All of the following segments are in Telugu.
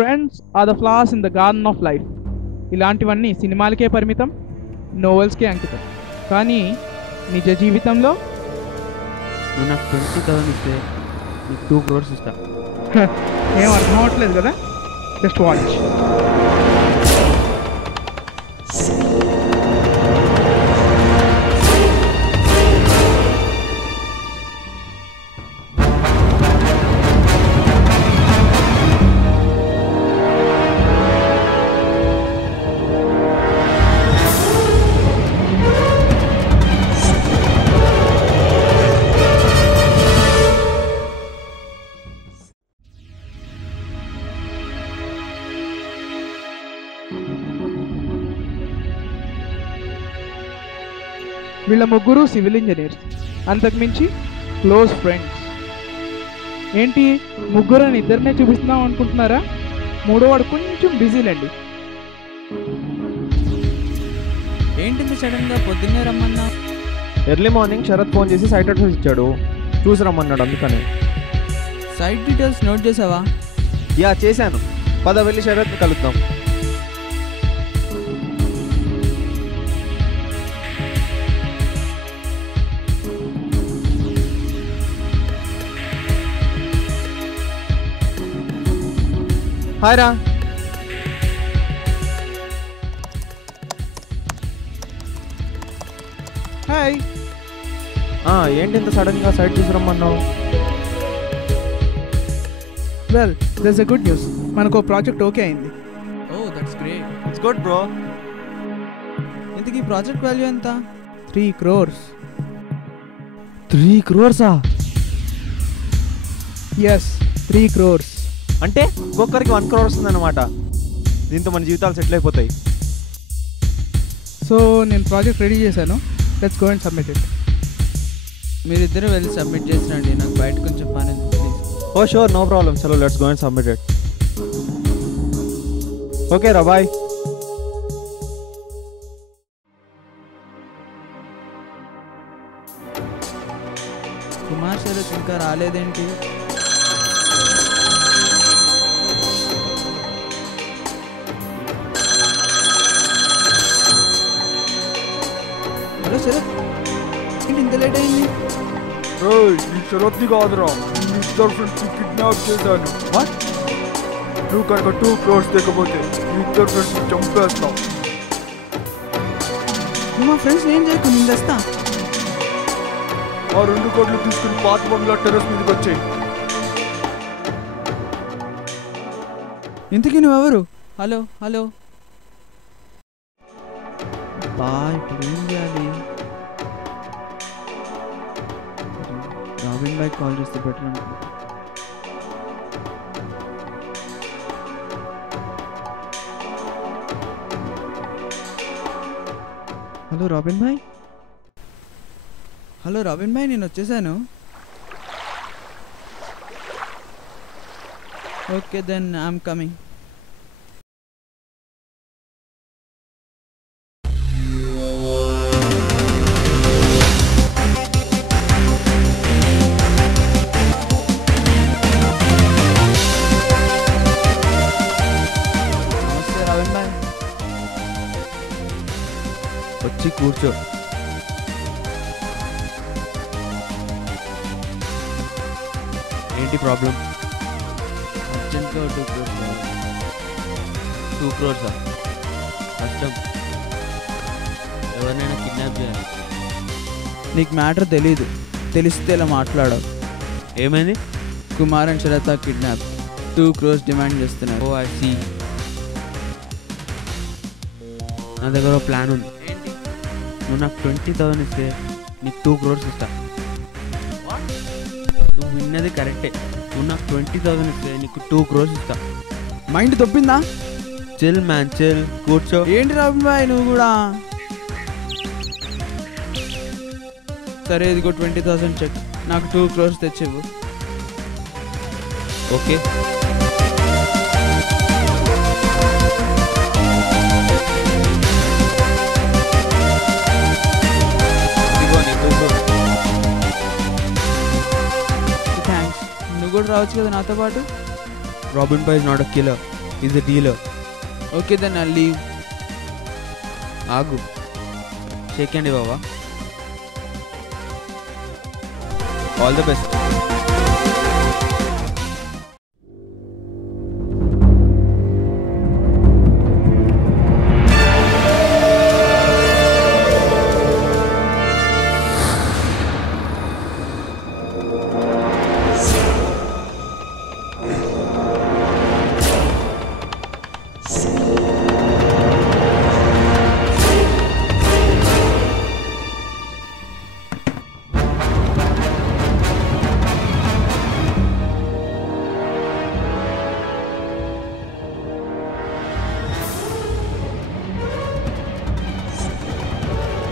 Friends are the flowers in the garden of life. ఇలాంటివన్నీ సినిమాలకే పరిమితం, నోవెల్స్కే అంకితం. కానీ నిజ జీవితంలో నువ్వు నాకు 20,000 ఇస్తే నీకు 2 crores ఇస్తా. ఏం అర్థం అవ్వట్లేదు కదా, జస్ట్ వాచ్. వీళ్ళ ముగ్గురు సివిల్ ఇంజనీర్స్, అంతకుమించి క్లోజ్ ఫ్రెండ్స్. ఏంటి ముగ్గురు అని ఇద్దరినే చూపిస్తున్నాం అనుకుంటున్నారా? మూడోవాడు కొంచెం బిజీలండి. ఏంటి సడన్గా పొద్దున్నే రమ్మన్నా? ఎర్లీ మార్నింగ్ శరత్ ఫోన్ చేసి సైట్ అడ్రస్ ఇచ్చాడు, చూసి రమ్మన్నాడు, అందుకని. సైట్ డీటెయిల్స్ నోట్ చేసావా? యా చేశాను. పద వెళ్ళి శరత్ని కలుద్దాం. హాయ్ రా. హాయ్. ఏంటి ఇంత సడన్గా సైట్ తీసుకురమ్మన్నావు? Well that's a good news. మనకు ప్రాజెక్ట్ ఓకే అయింది. Oh that's great. It's good bro. ఇంతకీ ప్రాజెక్ట్ వాల్యూ ఎంత? 3 crores. 3 crores? Yes, 3 crores. అంటే ఒక్కొక్కరికి 1 crore వస్తుందన్నమాట. దీంతో మన జీవితాలు సెటిల్ అయిపోతాయి. సో నేను ప్రాజెక్ట్ రెడీ చేశాను, let's go and submit it. మీరిద్దరూ వెళ్ళి సబ్మిట్ చేసినండి, నాకు బయట కొంచెం పని ఉంది please. Oh sure, no problem. చలో let's go and submit it. Okay రా, బాయ్. కుమార్ శరత్ ఇంకా రాలేదేంటి? హలో శరత్, ఏంటి ఇంత లేట్ అయింది? ఈ శరత్ని కాదురా, నీ ఇద్దరు ఫ్రెండ్స్ని కిడ్నాప్ చేశాను. నువ్వు కనుక 2 crores తెకపోతే నీ ఇద్దరు ఫ్రెండ్స్ని చంపేస్తావు. నువ్వు మా ఫ్రెండ్స్ ఏం చేయకు, నేను తెస్తా. ఆ 2 కోట్లు తీసుకుని పాత బంగ్లా టెర్రస్ మీదకి వచ్చాయి. ఇంతకీ నువ్వెవరు? Hello hello. బాయ్, ఇప్పుడు ఏం చేయాలి? రాబిన్ బాయ్ కాల్ చేస్తే బెటర్ అనుకుంటా. హలో రాబిన్ బాయ్. హలో రాబిన్ బాయ్, నేను వచ్చేసాను. Okay then I'm coming. వచ్చి కూర్చో. ఏంటి ప్రాబ్లం? అర్జెంట్గా 2 crores కావాలి. 2 crores కష్టం. ఎవరినైనా కిడ్నాప్ చేయాలి. నీకు మ్యాటర్ తెలీదు, తెలిస్తే ఇలా మాట్లాడవు. ఏమైంది? Kumar and Sharat kidnap, 2 crores demand చేస్తున్నారు. Oh I see. నా దగ్గర ఒక ప్లాన్ ఉంది. ఏంటి? నువ్వు నాకు 20,000 ఇస్తే నీకు 2 crores ఇస్తా. నువ్వు విన్నది కరెక్టే. నువ్వు నాకు 20,000 ఇస్తే నీకు 2 crores ఇస్తా. మైండ్ తప్పిందా? చిల్ మ్యాన్ చిల్, కూర్చో. ఏంటి రాబిన్ బాయ్ నువ్వు కూడా? సరే ఇదిగో 20,000 చెక్, నాకు 2 crores తెచ్చివ్వు. ఓకే. థ్యాంక్స్. నువ్వు కూడా రావచ్చు కదా నాతో పాటు. రాబిన్ బాయ్ is not a killer. Is the dealer. Okay then I leave. ఆగు, షేక్ హ్యాండ్ బాబా. All the best.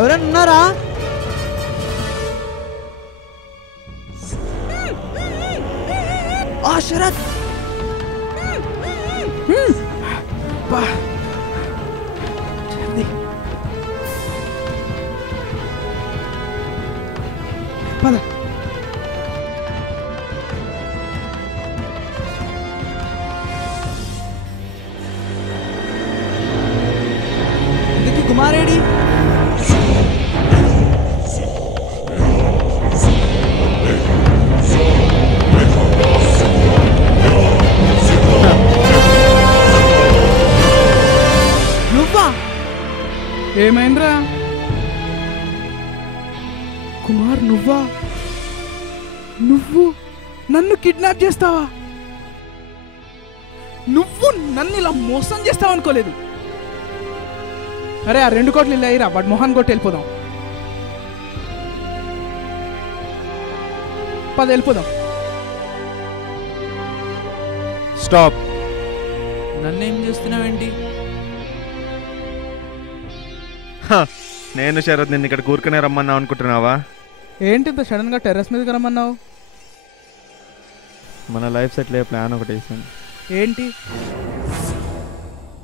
ఎవరైనా ఉన్నారా? శరత్ పద. కుమారేడి ఏమైందిరా కుమార్? నువ్వా? నువ్వు నన్ను కిడ్నాప్ చేస్తావా? నువ్వు నన్ను ఇలా మోసం చేస్తావు అనుకోలేదు. అరే ఆ 2 కోట్లు ఇలా అయ్యిరా, వాడు మొహాన్ కొట్టి వెళ్ళిపోదాం. పద వెళ్ళిపోదాం. స్టాప్. నన్నేం చేస్తున్నావేంటి? నేను శరత్ నిన్ను ఇక్కడ కూరుకునే రమ్మన్నా అనుకుంటున్నావా? ఏంటి ఇంత సడన్ గా టెర్రస్ మీదకి రమ్మన్నావు? మన లైఫ్ సెటిల్ అయ్యే ప్లాన్ ఒకటి వేసాను. ఏంటి?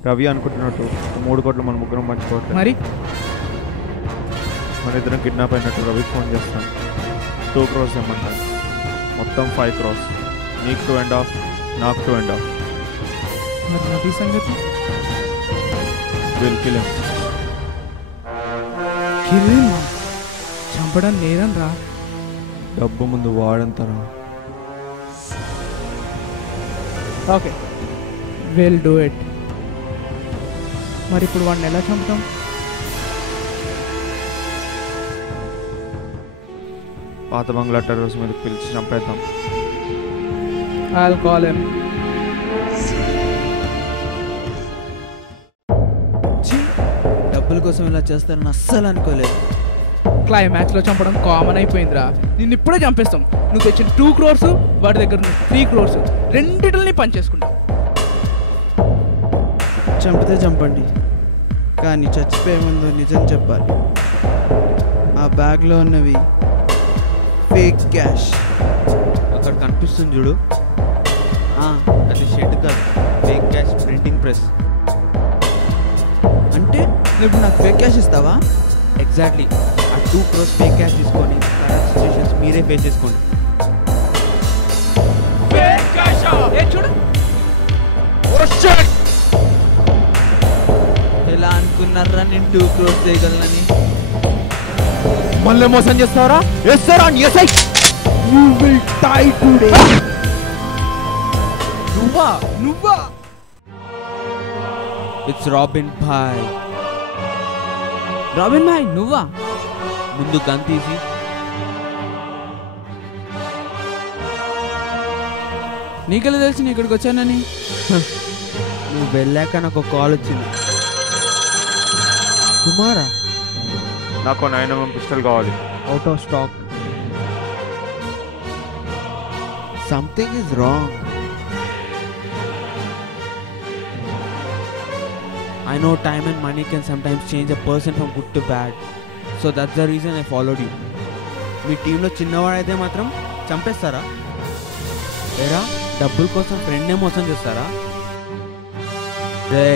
రవి అనుకుంటున్నట్టు 3 కోట్లు మన ముగ్గురం పంచుకోవట్లేదు. మరి మన ఇద్దరం కిడ్నాప్ అయినట్టు రవికి ఫోన్ చేస్తాను. 2 crores ఇమ్మంటాను. మొత్తం 5 crores. నీకు 2.5, నాకు 2.5. మరి రవి సంగతి? Will kill him. చంపడం నేరం రా. డబ్బు ముందు వాడంతారా? Okay will do it. మరి ఇప్పుడు వాడిని ఎలా చంపుతాం? పాత బంగ్లా టెర్రస్ మీదకి పిలిచి చంపేద్దాం. I'll call him. డబ్బుల కోసం ఇలా చేస్తారని అస్సలు అనుకోలేదు. క్లైమాక్స్ లో చంపడం కామన్ అయిపోయిందిరా. నిన్ను ఇప్పుడే చంపేస్తాం. నువ్వు తెచ్చిన 2 crores, వాడి దగ్గర ఉన్న 3 crores, రెండిటిని పనిచేసుకుంటాం. చంపితే చంపండి, కానీ చచ్చిపోయే ముందు నిజం చెప్పాలి. ఆ బ్యాగ్లో ఉన్నవి ఫేక్ క్యాష్. అక్కడ కనిపిస్తుంది చూడు, అది షెడ్ కాదు, ఫేక్ క్యాష్ ప్రింటింగ్ ప్రెస్. అంటే నువ్వు నాకు ఫేక్ క్యాష్ ఇస్తావా? ఎగ్జాక్ట్లీ. ఆ 2 crores ఫేక్ క్యాష్ తీసుకొని కరెంట్ సిచ్యువేషన్స్ మీరే ఫేస్ చేసుకోండి. చూడు ఎలా అనుకున్నారా నేను 2 crores చేయగలనని? మళ్ళీ మోసం చేస్తావరా? Yes sir on S I. You will die today. నువ్వా? ఇట్స్ రాబిన్ భాయ్. రాబిన్ భాయ్ నువ్వా? ముందు గన్ తీసి. నీకెలా తెలిసి నేను ఇక్కడికి వచ్చానని? నువ్వు వెళ్ళాక నాకు ఒక కాల్ వచ్చింది. కుమారా? నాకు 9mm పిస్టల్ కావాలి. Out of stock. Something is wrong. I know time and money can sometimes change a person from good to bad. So that's the reason I followed you. మీ టీంలో చిన్నవాడైతే మాత్రం చంపేస్తారా? లేదా డబ్బుల కోసం ఫ్రెండ్నే మోసం చేస్తారా? రే,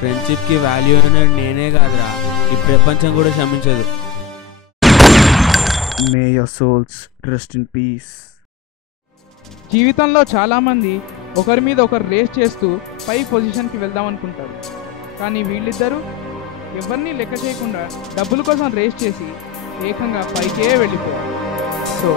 ఫ్రెండ్షిప్కి వాల్యూ అనేది నేనే కాదురా, ఈ ప్రపంచం కూడా క్షమించదు. May your souls rest in peace. జీవితంలో చాలామంది ఒకరి మీద ఒకరు రేస్ చేస్తూ పై పొజిషన్కి వెళ్దాం అనుకుంటారు. కానీ వీళ్ళిద్దరూ ఎవరిని లెక్క చేయకుండా డబ్బుల కోసం రేస్ చేసి ఏకంగా పైకే వెళ్ళిపోయారు. సో